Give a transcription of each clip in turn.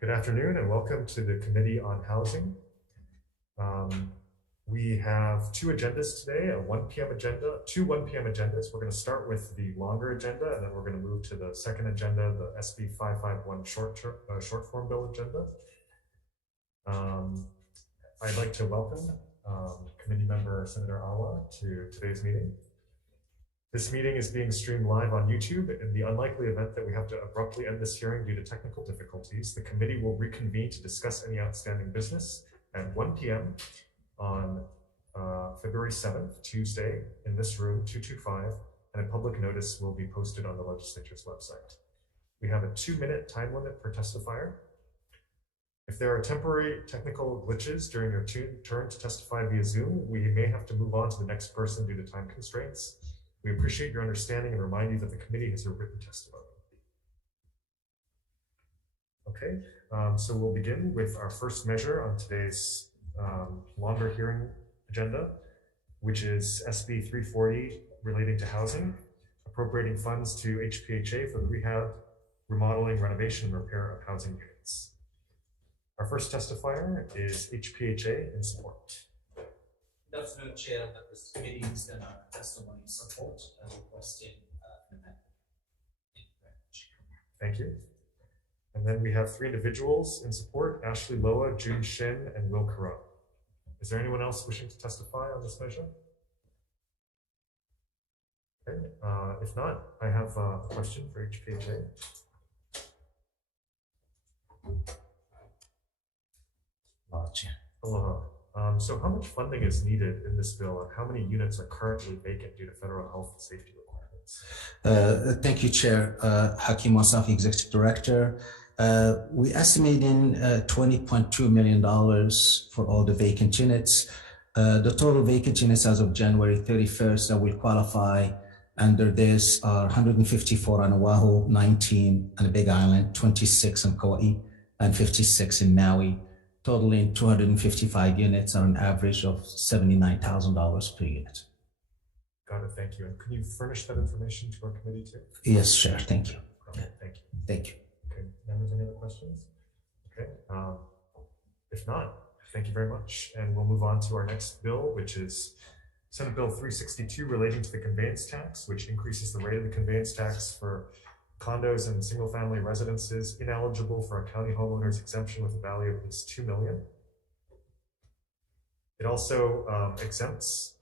Good afternoon and welcome to the Committee on Housing. We have two agendas today, a 1 p.m. agenda, two 1 p.m. agendas. We're going to start with the longer agenda, and then we're going to move to the second agenda, the SB 551 short form bill agenda. I'd like to welcome Committee Member Senator Awa to today's meeting. This meeting is being streamed live on YouTube. In the unlikely event that we have to abruptly end this hearing due to technical difficulties, the committee will reconvene to discuss any outstanding business at 1 p.m. on February 7th, Tuesday, in this room 225, and a public notice will be posted on the legislature's website. We have a 2-minute time limit per testifier. If there are temporary technical glitches during your turn to testify via Zoom, we may have to move on to the next person due to time constraints. We appreciate your understanding and remind you that the committee has a written testimony. Okay, so we'll begin with our first measure on today's longer hearing agenda, which is SB 340 relating to housing, appropriating funds to HPHA for the rehab, remodeling, renovation, and repair of housing units. Our first testifier is HPHA in support. Good afternoon, Chair, members of the committee, and our testimony support as requested an amendment. Thank you. And then we have 3 individuals in support: Ashley Loa, June Shin, and Will Carone. Is there anyone else wishing to testify on this measure? Okay. If not, I have a question for HPHA. Aloha. So how much funding is needed in this bill, and how many units are currently vacant due to federal health and safety requirements? Thank you, Chair. Hakeem Wasafi, Executive Director. We estimating $20.2 million for all the vacant units. The total vacant units as of January 31st that will qualify under this are 154 on Oahu, 19 on the Big Island, 26 on Kauai, and 56 in Maui, totaling 255 units on an average of $79,000 per unit. Got it, thank you. And can you furnish that information to our committee too? Yes, Chair, thank you. Okay, thank you. Thank you. Okay, members, any other questions? Okay, if not, thank you very much. And we'll move on to our next bill, which is Senate Bill 362 relating to the conveyance tax, which increases the rate of the conveyance tax for condos and single-family residences ineligible for a county homeowner's exemption with a value of at least $2 million. It also exempts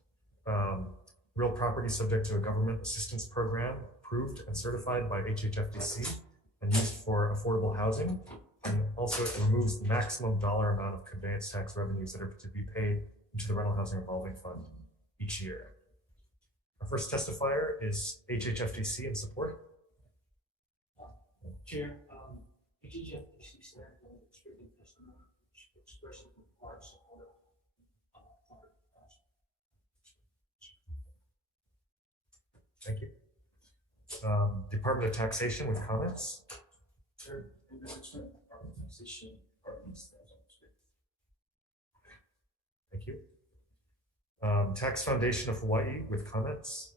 real property subject to a government assistance program approved and certified by HHFDC and used for affordable housing. And also it removes the maximum dollar amount of conveyance tax revenues that are to be paid into the Rental Housing Revolving Fund each year. Our first testifier is HHFDC in support. Chair, HHFDC staff will explain testimony expressing required support. Thank you. Department of Taxation with comments. Chair, Department of Taxation, Thank you. Tax Foundation of Hawaii with comments.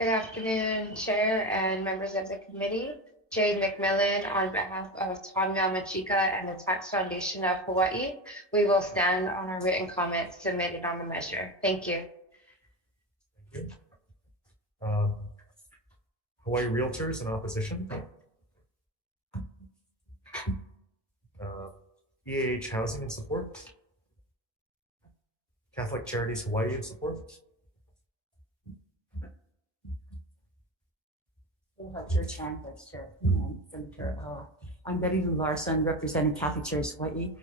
Good afternoon, Chair and members of the committee. Jade McMillan on behalf of Tom Yamachika and the Tax Foundation of Hawaii. We will stand on our written comments submitted on the measure. Thank you. Thank you. Hawaii Realtors in opposition. EAH Housing in support. Catholic Charities Hawaii in support. Chair, Chair, Vice Chair, and Senator. I'm Betty Lou Larson, representing Catholic Charities Hawaii.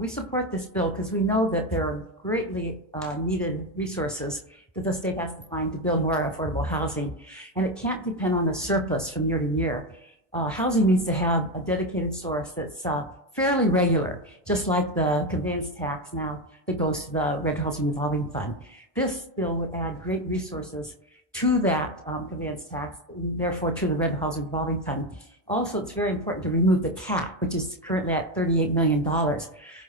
We support this bill because we know that there are greatly needed resources that the state has to find to build more affordable housing, and it can't depend on a surplus from year to year. Housing needs to have a dedicated source that's fairly regular, just like the conveyance tax now that goes to the Rental Housing Revolving Fund. This bill would add great resources to that conveyance tax, therefore to the Rental Housing Revolving Fund. Also, it's very important to remove the cap, which is currently at $38 million,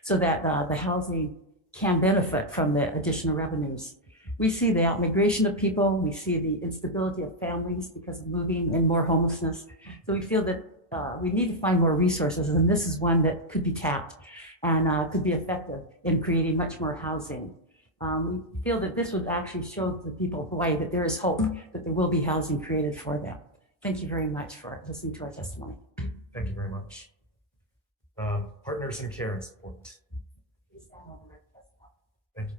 so that the housing can benefit from the additional revenues. We see the outmigration of people, we see the instability of families because of moving and more homelessness. So we feel that we need to find more resources, and this is one that could be tapped and could be effective in creating much more housing. We feel that this would actually show the people of Hawaii that there is hope, that there will be housing created for them. Thank you very much for listening to our testimony. Thank you very much. Partners in care and support. Thank you.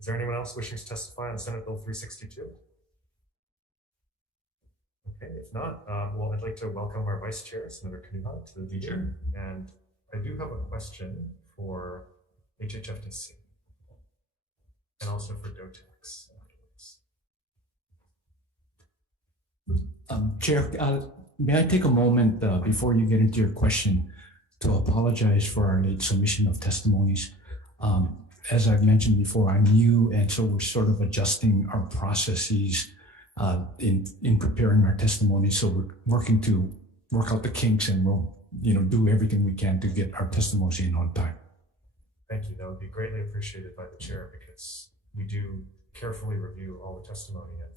Is there anyone else wishing to testify on Senate Bill 362? Okay, if not, well, I'd like to welcome our Vice Chair, Senator Kanuha, to the meeting. And I do have a question for HHFDC and also for DOTAX. Chair, may I take a moment before you get into your question to apologize for our late submission of testimonies. As I've mentioned before, I'm new, and so we're sort of adjusting our processes in preparing our testimony. So we're working to work out the kinks, and we'll do everything we can to get our testimonies in on time. Thank you. That would be greatly appreciated by the chair, because we do carefully review all the testimony. And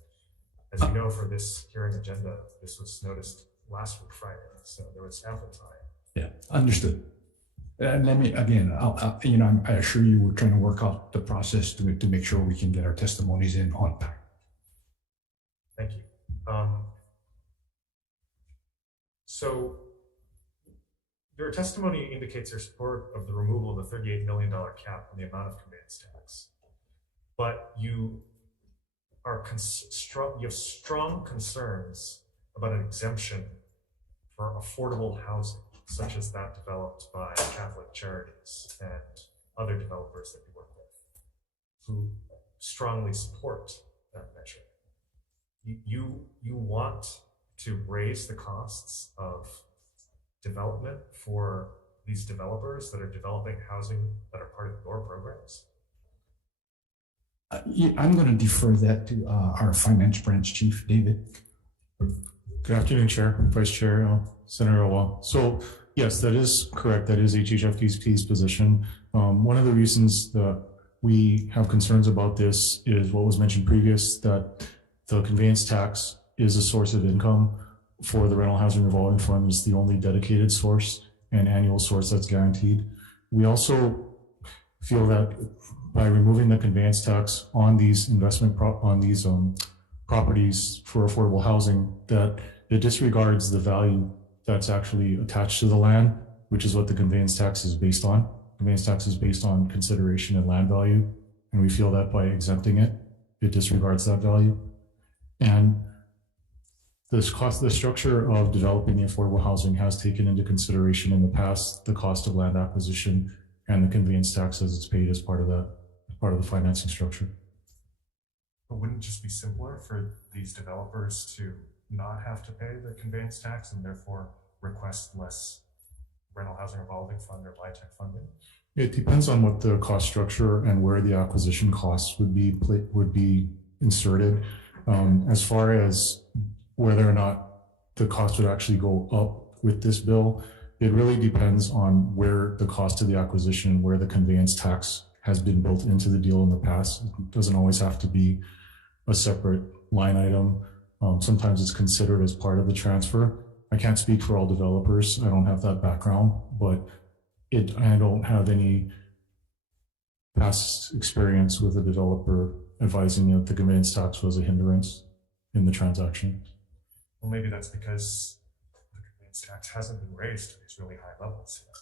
as you know, for this hearing agenda, this was noticed last week Friday, so there was ample time. Yeah, understood. And let me again, I assure you, we're trying to work out the process to make sure we can get our testimonies in on time. Thank you. So your testimony indicates your support of the removal of the $38 million cap on the amount of conveyance tax, but you have strong concerns about an exemption for affordable housing, such as that developed by Catholic Charities and other developers that you work with, who strongly support that measure. You want to raise the costs of development for these developers that are developing housing that are part of your programs? I'm going to defer that to our finance branch chief, David. Good afternoon, Chair, Vice Chair, Senator Owa. So yes, that is correct. That is HHFDC's position. One of the reasons that we have concerns about this is what was mentioned previous, that the conveyance tax is a source of income for the rental housing revolving fund. Is the only dedicated source and annual source that's guaranteed. We also feel that by removing the conveyance tax on these properties for affordable housing, that it disregards the value that's actually attached to the land, which is what the conveyance tax is based on. Conveyance tax is based on consideration and land value, and we feel that by exempting it, it disregards that value. And the structure of developing the affordable housing has taken into consideration in the past the cost of land acquisition and the conveyance tax as it's paid as part of that, part of the financing structure. But wouldn't it just be simpler for these developers to not have to pay the conveyance tax and therefore request less rental housing revolving fund or LIHTC funding? It depends on what the cost structure and where the acquisition costs would be inserted. As far as whether or not the cost would actually go up with this bill, it really depends on where the cost of the acquisition, where the conveyance tax has been built into the deal in the past. It doesn't always have to be a separate line item. Sometimes it's considered as part of the transfer. I can't speak for all developers. I don't have that background, but I don't have any past experience with a developer advising me that the conveyance tax was a hindrance in the transaction. Well, maybe that's because the conveyance tax hasn't been raised to these really high levels yet.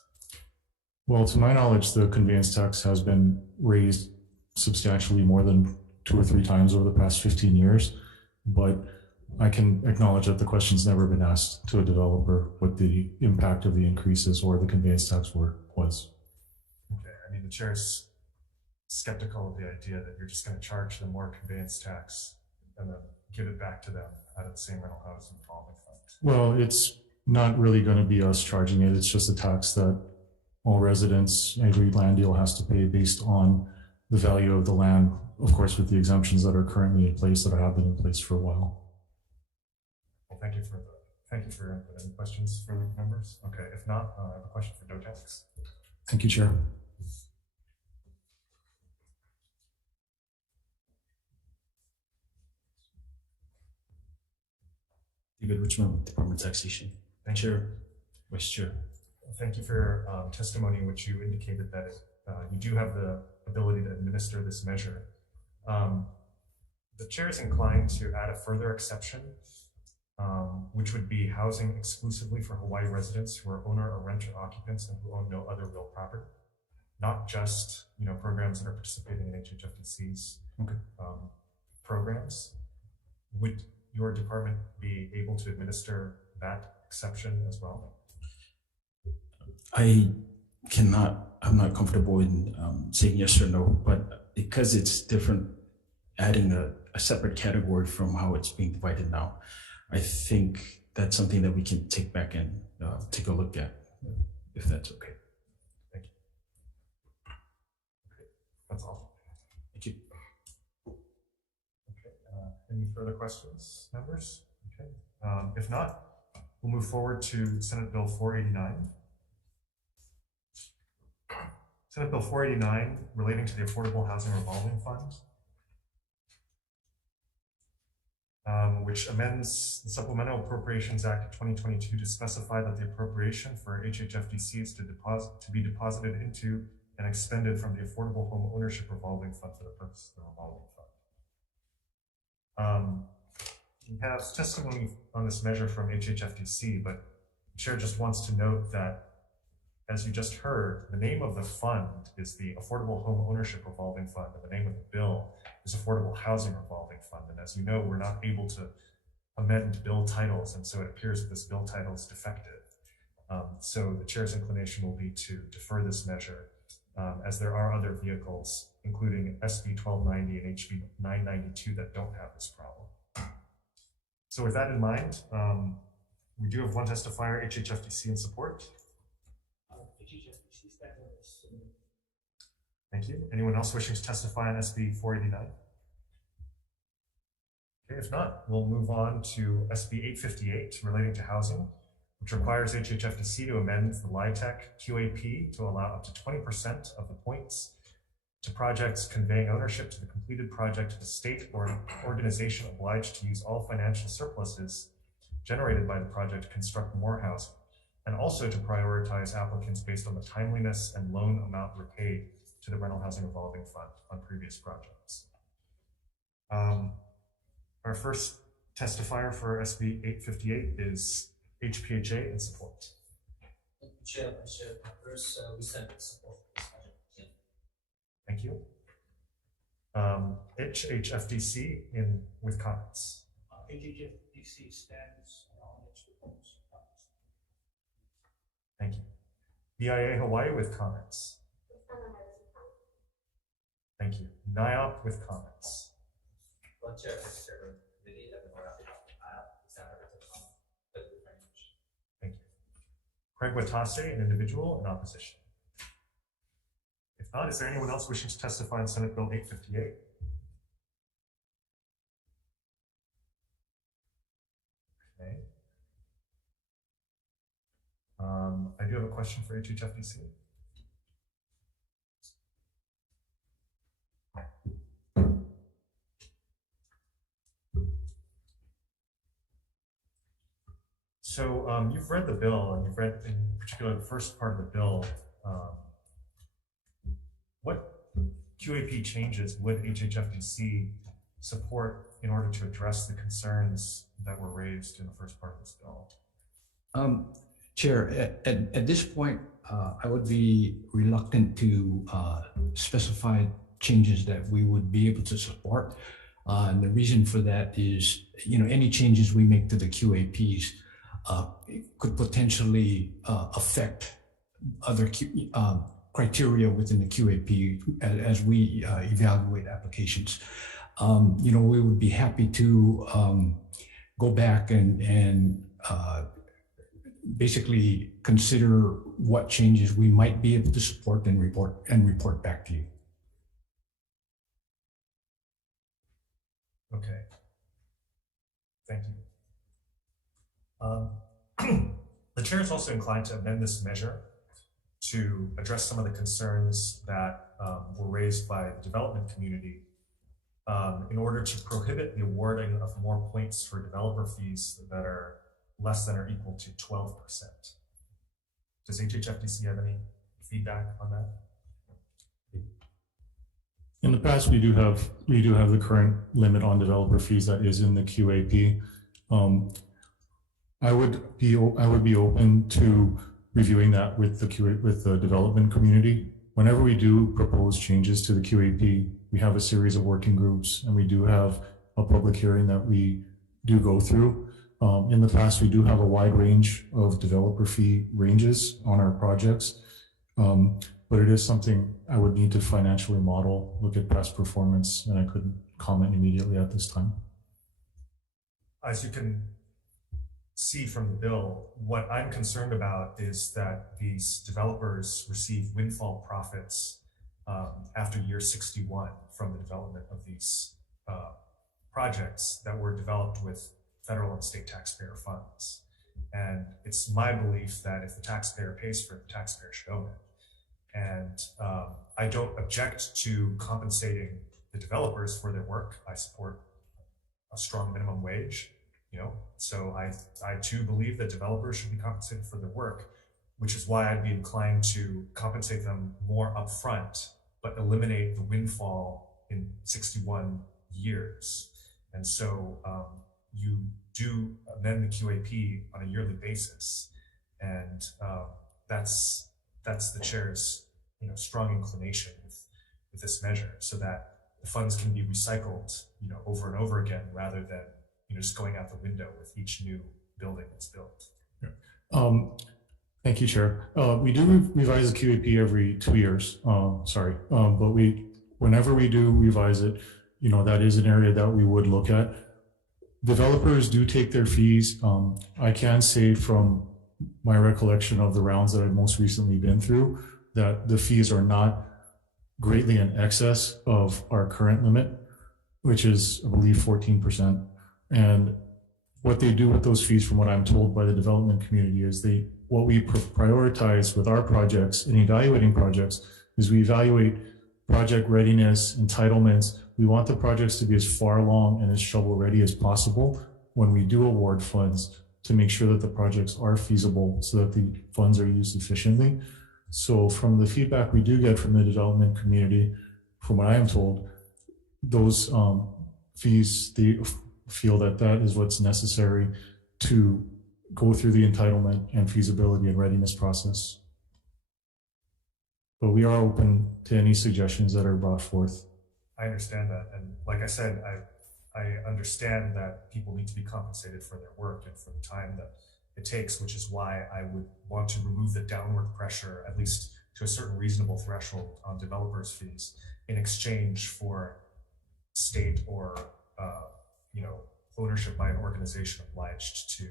Well, to my knowledge, the conveyance tax has been raised substantially more than 2 or 3 times over the past 15 years, but I can acknowledge that the question's never been asked to a developer what the impact of the increases or the conveyance tax was. Okay, I mean, the chair's skeptical of the idea that you're just going to charge them more conveyance tax and then give it back to them out of the same rental housing revolving fund. Well, it's not really going to be us charging it. It's just a tax that all residents, every land deal has to pay based on the value of the land, of course, with the exemptions that are currently in place that have been in place for a while. Well, thank you for your input. Any questions for the members? Okay, if not, I have a question for DOTAX. Thank you, Chair. David Richmond with Department of Taxation. Thank you. Chair, Vice Chair. Thank you for your testimony, in which you indicated that you do have the ability to administer this measure. The chair is inclined to add a further exception, which would be housing exclusively for Hawaii residents who are owner or renter occupants and who own no other real property, not just programs that are participating in HHFDC's programs. Would your department be able to administer that exception as well? I'm not comfortable in saying yes or no, but because it's different, adding a separate category from how it's being divided now, I think that's something that we can take back and take a look at, if that's okay. Thank you. Okay, that's all. Thank you. Okay, any further questions, members? Okay, if not, we'll move forward to Senate Bill 489. Senate Bill 489 relating to the Affordable Housing Revolving Fund, which amends the Supplemental Appropriations Act of 2022 to specify that the appropriation for HHFDC is to be deposited into and expended from the Affordable Home Ownership Revolving Fund for the purpose of the revolving fund. We have testimony on this measure from HHFDC, but the chair just wants to note that, as you just heard, the name of the fund is the Affordable Home Ownership Revolving Fund, and the name of the bill is Affordable Housing Revolving Fund. And as you know, we're not able to amend bill titles, and so it appears that this bill title is defective. So the chair's inclination will be to defer this measure, as there are other vehicles, including SB 1290 and HB 992, that don't have this problem. So with that in mind, we do have one testifier, HHFDC, in support. Thank you. Anyone else wishing to testify on SB 489? Okay, if not, we'll move on to SB 858 relating to housing, which requires HHFDC to amend the LIHTC QAP to allow up to 20% of the points to projects conveying ownership to the completed project to the state or an organization obliged to use all financial surpluses generated by the project to construct more housing, and also to prioritize applicants based on the timeliness and loan amount repaid to the Rental Housing Revolving Fund on previous projects. Our first testifier for SB 858 is HPHA in support. Chair, members, we stand in support of this measure. Yeah. Thank you. HHFDC with comments. HHFDC stands on its proposed. Thank you. BIA Hawaii with comments. Thank you. NIOP with comments. Thank you. Craig Watase, an individual in opposition. If not, is there anyone else wishing to testify on Senate Bill 858? Okay. I do have a question for HHFDC. So you've read the bill, and you've read in particular the first part of the bill. What QAP changes would HHFDC support in order to address the concerns that were raised in the first part of this bill? Chair, at this point, I would be reluctant to specify changes that we would be able to support. And the reason for that is, any changes we make to the QAPs could potentially affect other criteria within the QAP as we evaluate applications. We would be happy to go back and basically consider what changes we might be able to support and report back to you. Okay. Thank you. The chair is also inclined to amend this measure to address some of the concerns that were raised by the development community in order to prohibit the awarding of more points for developer fees that are less than or equal to 12%. Does HHFDC have any feedback on that? In the past, we do have the current limit on developer fees that is in the QAP. I would be open to reviewing that with the development community. Whenever we do propose changes to the QAP, we have a series of working groups, and we do have a public hearing that we do go through. In the past, we do have a wide range of developer fee ranges on our projects, but it is something I would need to financially model, look at past performance, and I couldn't comment immediately at this time. As you can see from the bill, what I'm concerned about is that these developers receive windfall profits after year 61 from the development of these projects that were developed with federal and state taxpayer funds. And it's my belief that if the taxpayer pays for it, the taxpayer should own it. And I don't object to compensating the developers for their work. I support a strong minimum wage, so I too believe that developers should be compensated for their work, which is why I'd be inclined to compensate them more upfront, but eliminate the windfall in 61 years. And so you do amend the QAP on a yearly basis, and that's the chair's strong inclination with this measure, so that the funds can be recycled over and over again, rather than just going out the window with each new building that's built. Thank you, Chair. We do revise the QAP every 2 years. But whenever we do revise it, that is an area that we would look at. Developers do take their fees. I can say from my recollection of the rounds that I've most recently been through, that the fees are not greatly in excess of our current limit, which is, I believe, 14%. And what they do with those fees, from what I'm told by the development community, is what we prioritize with our projects and evaluating projects is we evaluate project readiness, entitlements. We want the projects to be as far along and as shovel ready as possible when we do award funds, to make sure that the projects are feasible so that the funds are used efficiently. So from the feedback we do get from the development community, from what I am told, those fees, they feel that is what's necessary to go through the entitlement and feasibility and readiness process. But we are open to any suggestions that are brought forth. I understand that. And like I said, I understand that people need to be compensated for their work and for the time that it takes, which is why I would want to remove the downward pressure, at least to a certain reasonable threshold, on developers' fees in exchange for state or ownership by an organization obliged to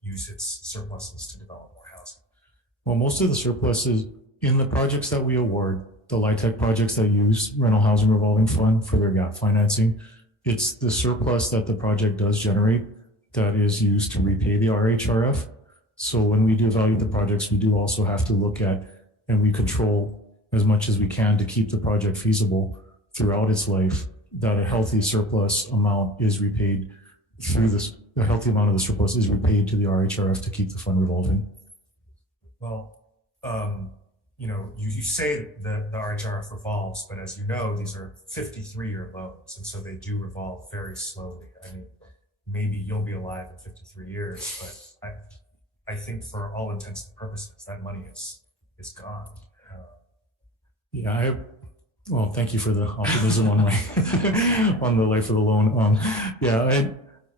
use its surpluses to develop more housing. Well, most of the surpluses in the projects that we award, the LIHTC projects that use rental housing revolving fund for their gap financing, it's the surplus that the project does generate that is used to repay the RHRF. So when we do evaluate the projects, we do also have to look at, and we control as much as we can to keep the project feasible throughout its life, that a healthy surplus amount is repaid through this, a healthy amount of the surplus is repaid to the RHRF to keep the fund revolving. Well, you say that the RHRF revolves, but as you know, these are 53-year loans, and so they do revolve very slowly. I mean, maybe you'll be alive in 53 years, but I think for all intents and purposes, that money is gone. Well, thank you for the optimism on on the life of the loan.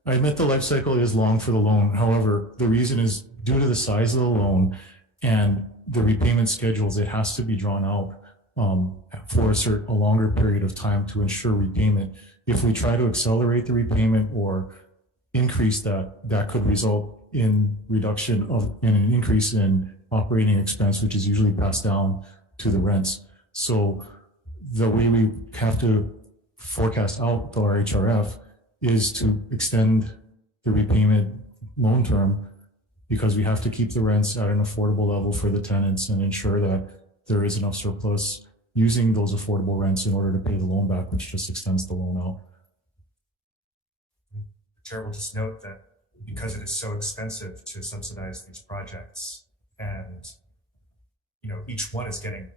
I admit the life cycle is long for the loan. However, the reason is due to the size of the loan and the repayment schedules. It has to be drawn out for a longer period of time to ensure repayment. If we try to accelerate the repayment or increase that could result in an increase in operating expense, which is usually passed down to the rents. So the way we have to forecast out the RHRF is to extend the repayment loan term, because we have to keep the rents at an affordable level for the tenants and ensure that there is enough surplus using those affordable rents in order to pay the loan back, which just extends the loan out. The chair will just note that because it is so expensive to subsidize these projects, and each one is getting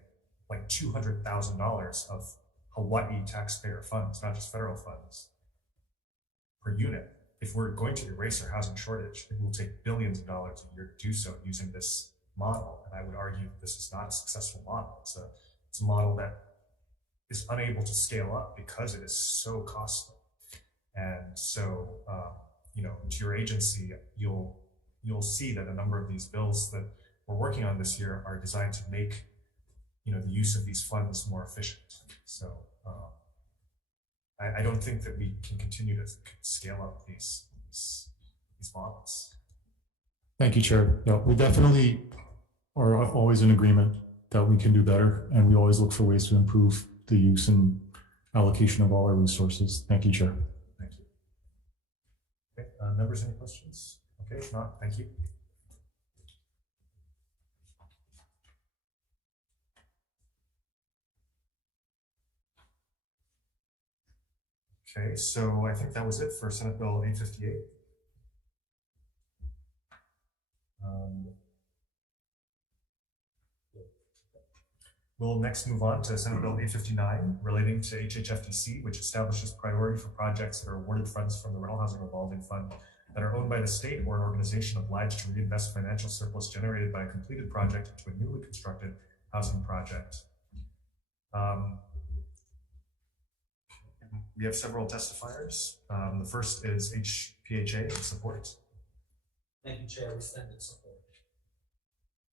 like $200,000 of Hawaii taxpayer funds, not just federal funds, per unit. If we're going to erase our housing shortage, it will take billions of dollars a year to do so using this model. And I would argue that this is not a successful model. It's a model that is unable to scale up because it is so costly. And so, to your agency, you'll see that a number of these bills that we're working on this year are designed to make, the use of these funds more efficient. So I don't think that we can continue to scale up these models. Thank you, Chair. Yeah, we definitely are always in agreement that we can do better, and we always look for ways to improve the use and allocation of all our resources. Thank you, Chair. Thank you. Okay, members, any questions? Okay, if not, thank you. Okay, so I think that was it for Senate Bill 858. We'll next move on to Senate Bill 859 relating to HHFDC, which establishes priority for projects that are awarded funds from the Rental Housing Revolving Fund that are owned by the state or an organization obliged to reinvest financial surplus generated by a completed project into a newly constructed housing project. We have several testifiers. The first is HPHA in support. Thank you, Chair. We stand in support.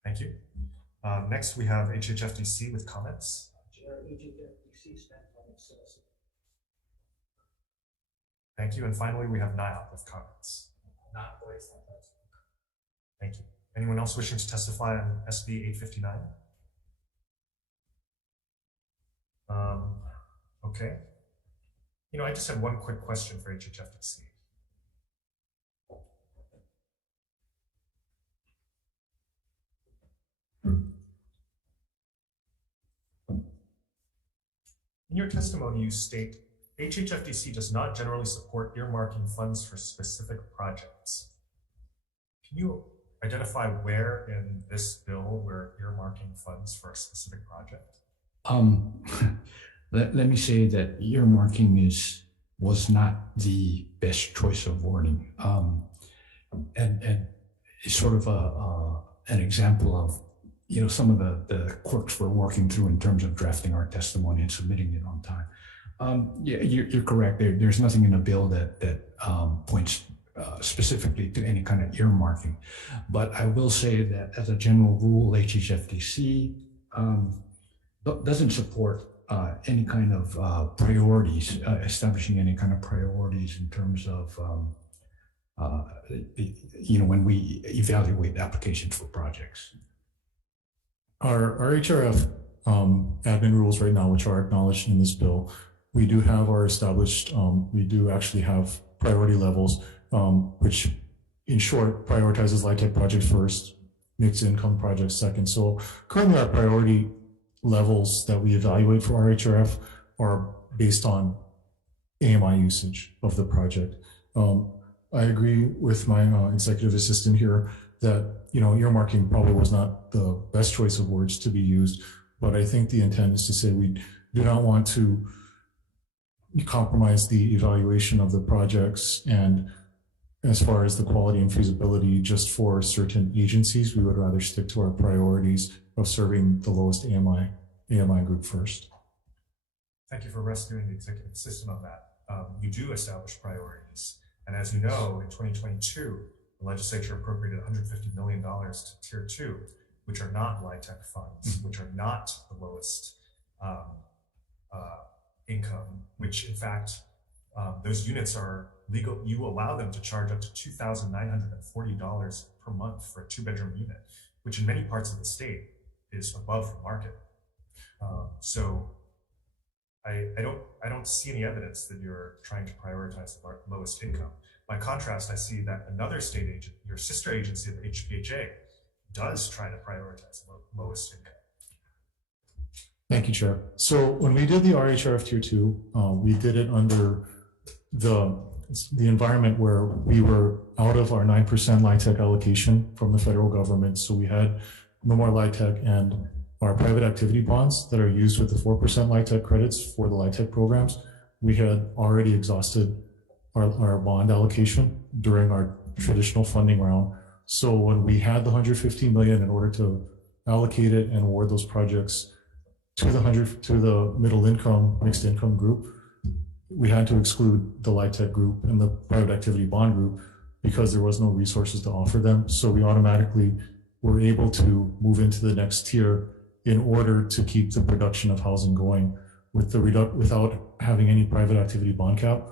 Thank you. Next, we have HHFDC with comments. Chair, HHFDC stands on its citizen. Thank you. And finally, we have NIOP with comments. Not voiced. Thank you. Anyone else wishing to testify on SB 859? Okay. I just had one quick question for HHFDC. In your testimony, you state, HHFDC does not generally support earmarking funds for specific projects. Can you identify where in this bill we're earmarking funds for a specific project? Let me say that earmarking was not the best choice of wording, and it's sort of an example of some of the quirks we're working through in terms of drafting our testimony and submitting it on time. Yeah, you're correct. There's nothing in the bill that points specifically to any kind of earmarking, but I will say that as a general rule, HHFDC doesn't support any kind of priorities, establishing any kind of priorities in terms of, when we evaluate applications for projects. Our HRF admin rules right now, which are acknowledged in this bill, we do have our established, we do actually have priority levels, which in short prioritizes LIHTC projects first, mixed income projects second. So currently our priority levels that we evaluate for our HRF are based on AMI usage of the project. I agree with my executive assistant here that earmarking probably was not the best choice of words to be used, but I think the intent is to say we do not want to compromise the evaluation of the projects, and as far as the quality and feasibility just for certain agencies, we would rather stick to our priorities of serving the lowest AMI group first. Thank you for rescuing the executive assistant on that. You do establish priorities, and as you know, in 2022, the legislature appropriated $150 million to Tier 2, which are not LIHTC funds, which are not the lowest income, which in fact, those units are legal. You allow them to charge up to $2,940 per month for a 2-bedroom unit, which in many parts of the state is above the market. So I don't see any evidence that you're trying to prioritize the lowest income. By contrast, I see that another state agent, your sister agency, the HPHA, does try to prioritize the lowest income. Thank you, Chair. So when we did the RHRF Tier 2, we did it under the environment where we were out of our 9% LIHTC allocation from the federal government. So we had no more LIHTC, and our private activity bonds that are used with the 4% LIHTC credits for the LIHTC programs, we had already exhausted our bond allocation during our traditional funding round. So when we had the 115 million in order to allocate it and award those projects to the middle income, mixed income group, we had to exclude the LIHTC group and the private activity bond group because there was no resources to offer them. So we automatically were able to move into the next tier in order to keep the production of housing going with the without having any private activity bond cap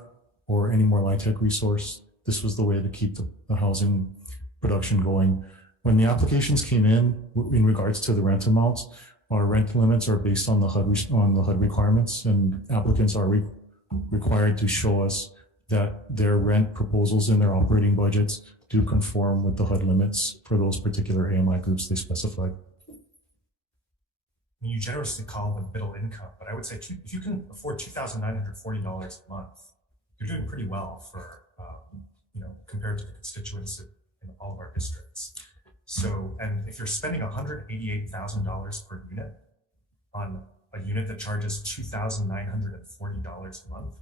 or any more LIHTC resource. This was the way to keep the housing production going. When the applications came in regards to the rent amounts, our rent limits are based on the HUD requirements, and applicants are required to show us that their rent proposals in their operating budgets do conform with the HUD limits for those particular AMI groups they specified. You generously call them middle income, but I would say if you can afford $2,940 a month, you're doing pretty well for compared to the constituents in all of our districts. So, and if you're spending $188,000 per unit on a unit that charges $2,940 a month,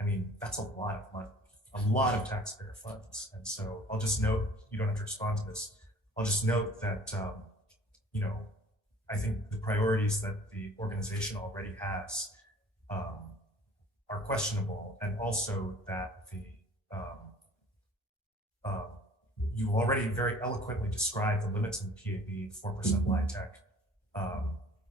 I mean, that's a lot of money, a lot of taxpayer funds. And so I'll just note, you don't have to respond to this, I'll just note that, I think the priorities that the organization already has are questionable, and also that you already very eloquently described the limits in the PAB, 4% LIHTC,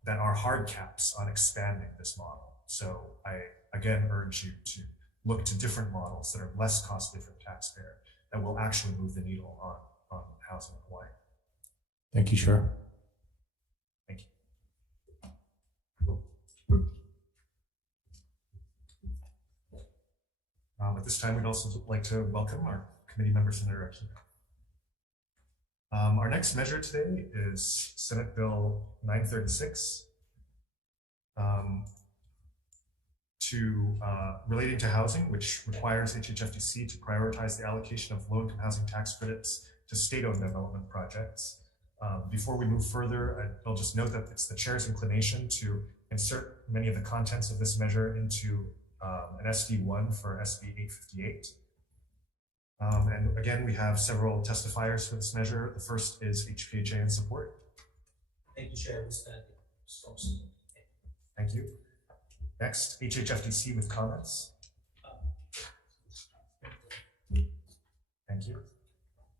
that are hard caps on expanding this model. So I again urge you to look to different models that are less costly for the taxpayer, that will actually move the needle on housing in Hawaii. Thank you, Chair. Thank you. At this time, we'd also like to welcome our committee member, Senator Aquino. Our next measure today is Senate Bill 936, relating to housing, which requires HHFDC to prioritize the allocation of low-income housing tax credits to state-owned development projects. Before we move further, I'll just note that it's the chair's inclination to insert many of the contents of this measure into an SD1 for SB 858. And again, we have several testifiers for this measure. The first is HPHA in support. Thank you, Chair. We stand in strong support. Thank you. Next, HHFDC with comments. Thank you.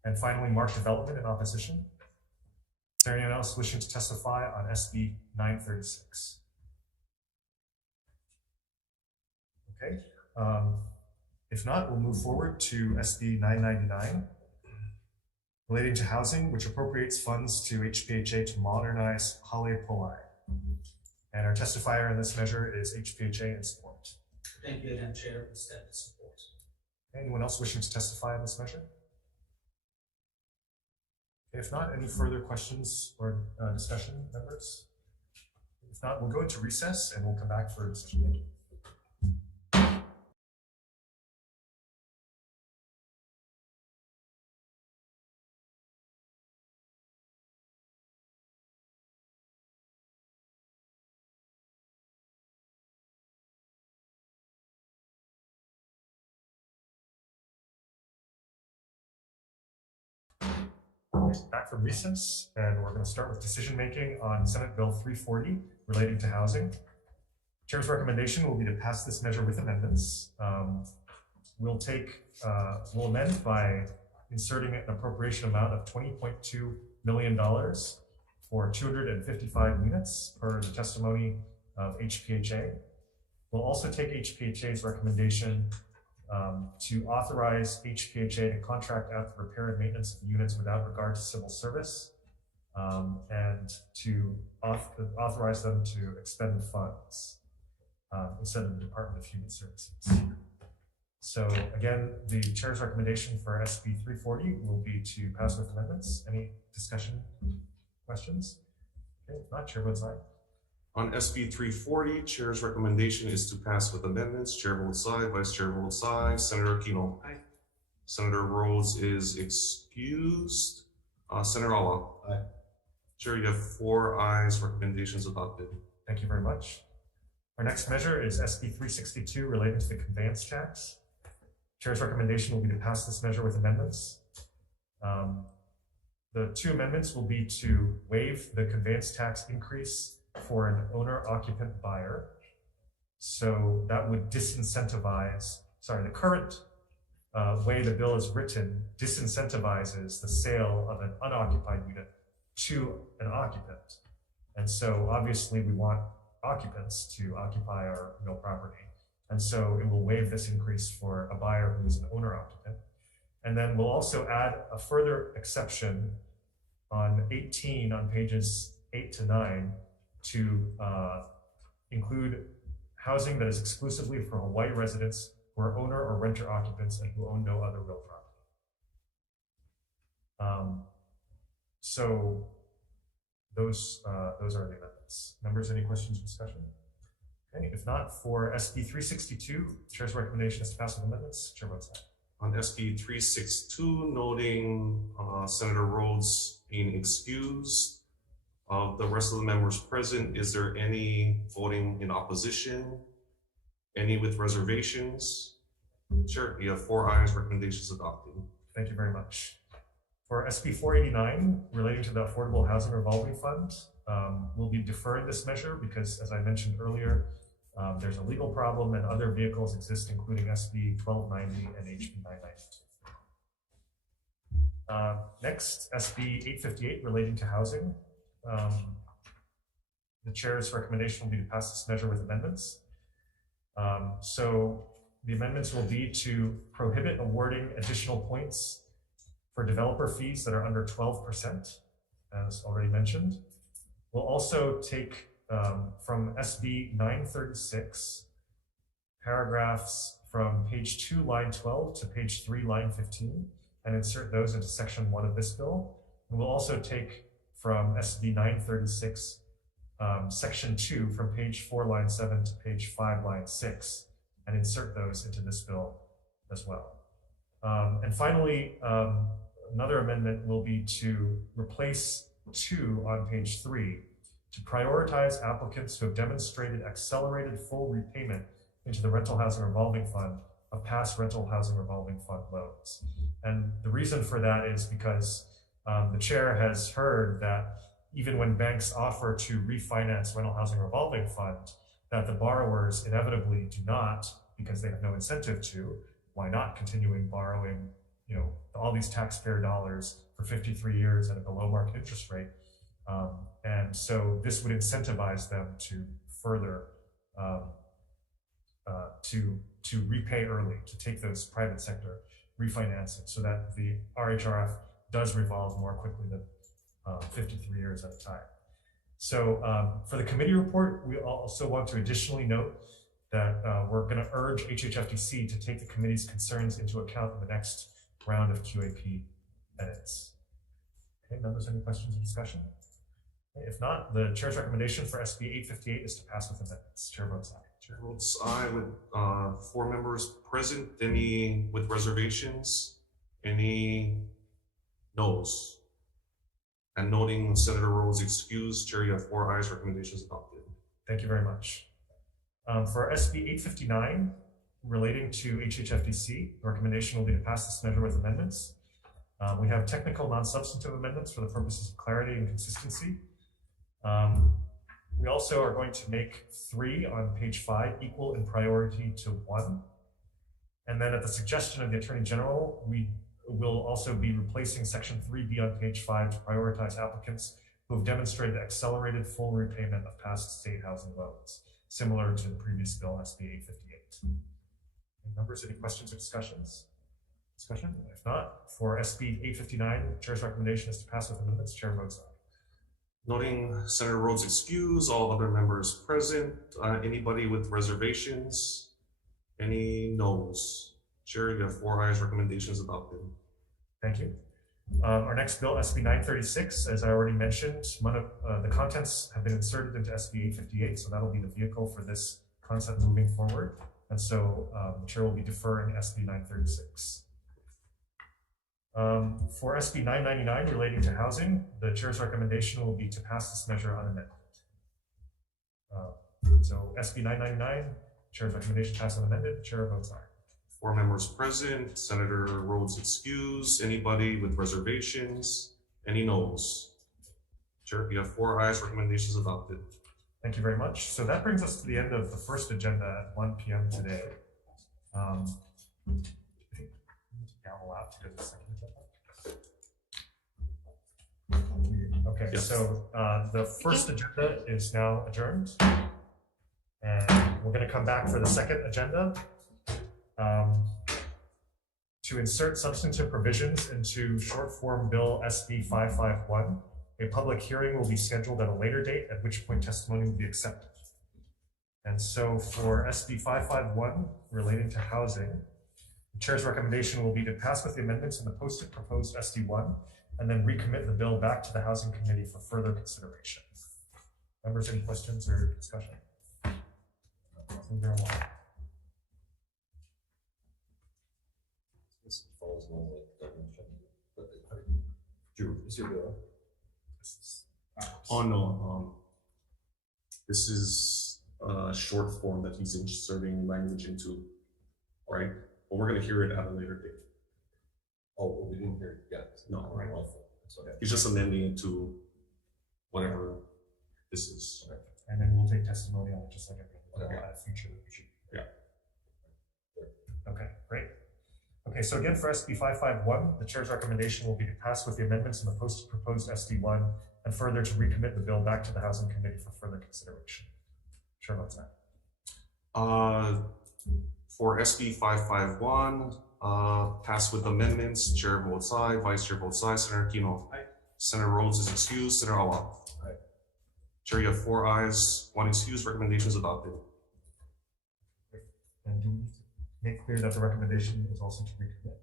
And finally, Mark Development in opposition. Is there anyone else wishing to testify on SB 936? Okay. If not, we'll move forward to SB 999, relating to housing, which appropriates funds to HPHA to modernize HOU. And our testifier in this measure is HPHA in support. Thank you again, Chair. We stand in support. Anyone else wishing to testify on this measure? If not, any further questions or discussion, members? If not, we'll go into recess and we'll come back for decision making. Back from recess, and we're going to start with decision making on Senate Bill 340 relating to housing. Chair's recommendation will be to pass this measure with amendments. We'll amend by inserting an appropriation amount of $20.2 million for 255 units per the testimony of HPHA. We'll also take HPHA's recommendation to authorize HPHA to contract out the repair and maintenance of units without regard to civil service, and to authorize them to expend the funds instead of the Department of Human Services. So again, the chair's recommendation for SB 340 will be to pass with amendments. Any discussion, questions? Okay, if not, chair votes aye. On SB 340, Chair's recommendation is to pass with amendments. Chair votes aye, Vice Chair votes aye. Senator Aquino. Aye. Senator Rhodes is excused. Senator Awa. Aye. Chair, you have 4 ayes, recommendations adopted. Thank you very much. Our next measure is SB 362 relating to the conveyance tax. Chair's recommendation will be to pass this measure with amendments. The 2 amendments will be to waive the conveyance tax increase for an owner-occupant buyer. So that would disincentivize, the current way the bill is written disincentivizes the sale of an unoccupied unit to an occupant. And so obviously we want occupants to occupy our real property. And so it will waive this increase for a buyer who is an owner-occupant. And then we'll also add a further exception on 18 on pages 8 to 9 to include housing that is exclusively for Hawaii residents who are owner or renter occupants and who own no other real property. So those are the amendments. Members, any questions or discussion? Okay, if not, for SB 362, Chair's recommendation is to pass with amendments. Chair votes aye. On SB 362, noting Senator Rhodes being excused, of the rest of the members present, is there any voting in opposition? Any with reservations? Sure, you have 4 ayes, recommendations adopted. Thank you very much. For SB 489, relating to the Affordable Housing Revolving Fund, we'll be deferring this measure because, as I mentioned earlier, there's a legal problem and other vehicles exist, including SB 1290 and HB 992. Next, SB 858, relating to housing. The chair's recommendation will be to pass this measure with amendments. So the amendments will be to prohibit awarding additional points for developer fees that are under 12%, as already mentioned. We'll also take from SB 936, paragraphs from page 2, line 12 to page 3, line 15, and insert those into section 1 of this bill. And we'll also take from SB 936, section 2 from page 4, line 7 to page 5, line 6, and insert those into this bill as well. And finally, another amendment will be to replace 2 on page 3 to prioritize applicants who have demonstrated accelerated full repayment into the Rental Housing Revolving Fund of past Rental Housing Revolving Fund loans. And the reason for that is because the chair has heard that even when banks offer to refinance Rental Housing Revolving Fund, that the borrowers inevitably do not, because they have no incentive to. Why not continuing borrowing, all these taxpayer dollars for 53 years at a below market interest rate? And so this would incentivize them to further to repay early, to take those private sector refinancing, so that the RHRF does revolve more quickly than 53 years at a time. So for the committee report, we also want to additionally note that we're going to urge HHFDC to take the committee's concerns into account in the next round of QAP edits. Okay, members, any questions or discussion? Okay, if not, the chair's recommendation for SB 858 is to pass with amendments. Chair votes aye. Chair votes aye with 4 members present. Any with reservations? Any noes? And noting Senator Rhodes excused, Chair, you have 4 ayes, recommendations adopted. Thank you very much. For SB 859, relating to HHFDC, the recommendation will be to pass this measure with amendments. We have technical non-substantive amendments for the purposes of clarity and consistency. We also are going to make 3 on page 5 equal in priority to 1. And then at the suggestion of the Attorney General, we will also be replacing section 3B on page 5 to prioritize applicants who have demonstrated accelerated full repayment of past state housing loans, similar to the previous bill, SB 858. Members, any questions or discussions? Discussion? If not, for SB 859, the chair's recommendation is to pass with amendments. Chair votes aye. Noting Senator Rhodes excused, all other members present. Anybody with reservations? Any noes? Chair, you have 4 ayes, recommendations adopted. Thank you. Our next bill, SB 936, as I already mentioned, one of the contents have been inserted into SB 858, so that'll be the vehicle for this concept moving forward. And so the chair will be deferring SB 936. For SB 999 relating to housing, the chair's recommendation will be to pass this measure unamended. So SB 999, chair's recommendation passed unamended. Chair votes aye. 4 members present. Senator Rhodes excused. Anybody with reservations? Any noes? Chair, you have 4 ayes. Recommendations adopted. Thank you very much. So that brings us to the end of the first agenda at 1 p.m. today. I think gavel out to the second agenda. Okay, Yes. so the first agenda is now adjourned. And we're going to come back for the second agenda to insert substantive provisions into short form bill SB 551. A public hearing will be scheduled at a later date, at which point testimony will be accepted. And so for SB 551 relating to housing, the chair's recommendation will be to pass with the amendments in the posted proposed SD1 and then recommit the bill back to the Housing Committee for further consideration. Members, any questions or discussion? This falls more like government shutdown, but is your bill? Oh no, this is a short form that he's inserting language into, right? But we're gonna hear it at a later date. Oh, well, we didn't hear it yet. No, right. That's okay. He's just amending it to whatever this is. And then we'll take testimony on it just like every Okay. future. Yeah. Okay, great. Okay, so again, for SB 551, the chair's recommendation will be to pass with the amendments in the proposed SD1 and further to recommit the bill back to the Housing Committee for further consideration. Chair votes aye. For SB 551, pass with amendments. Chair votes aye. Vice Chair votes aye. Senator Kino. Aye. Senator Rhodes is excused. Senator Awa. Aye. Chair, you have 4 ayes, 1 excused. Recommendations adopted. And do we need to make clear that the recommendation is also to recommit?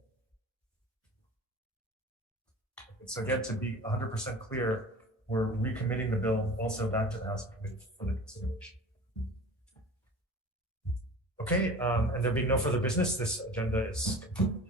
Okay, so again, to be 100% clear, we're recommitting the bill also back to the Housing Committee for the consideration. Okay, and there being no further business, this agenda is concluded.